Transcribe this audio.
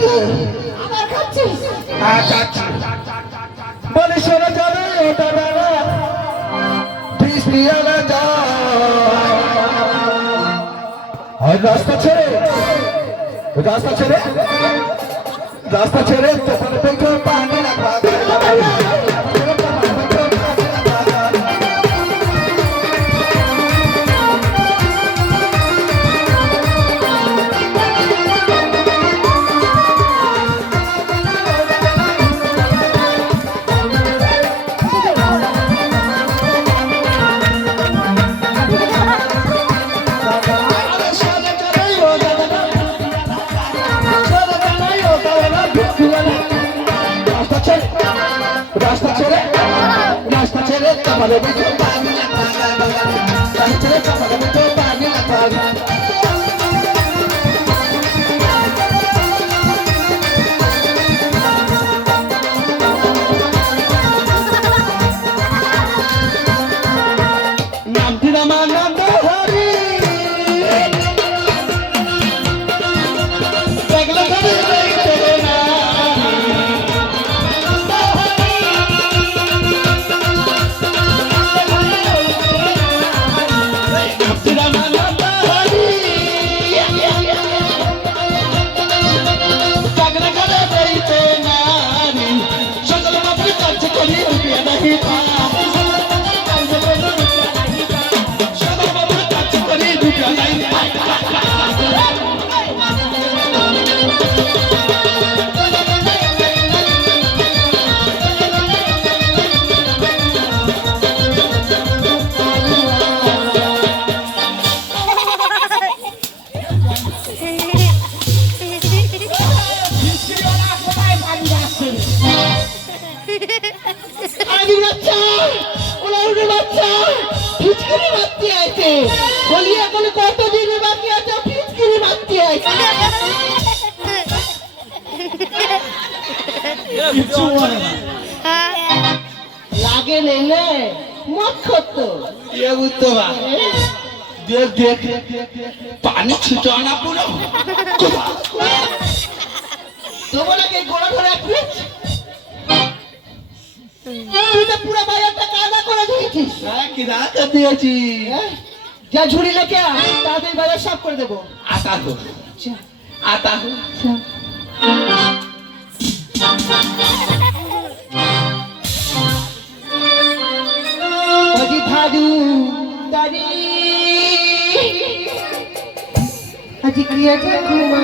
রে আবার খাচ্ছিস? হ্যাঁ খাচ্ছি বলে শোনা যাবে ওটা বেলা বিষ পিয়ালা যা আর রাস্তা ছেড়ে তোর পেছনে পানি রাখা রাস্তা ছেড়ে তোমাদের পেছনে পানি রাখা রাস্তা ছেড়ে তোমাদের পেছনে পানি রাখা নামটি আমার নাম হরি দেখলে বলি এখন কত দিন বাকি আছে ফিচকিরি মারতে আছে লাগে নেলে মত করতো ये बुद्धो बा देख पानी छिटाना पूरा তোমরা কি গোড়া ধরে আসছিস তুই তো পুরো বাজারটা কাদা করে দিয়েছিস मैं किधर कर दिया जी যা ঝুড়ি লেকে তাদের বাজার সাফ করে দেবো आता हो আজি ধাদু দাদি আজি কি আছে ঘুমা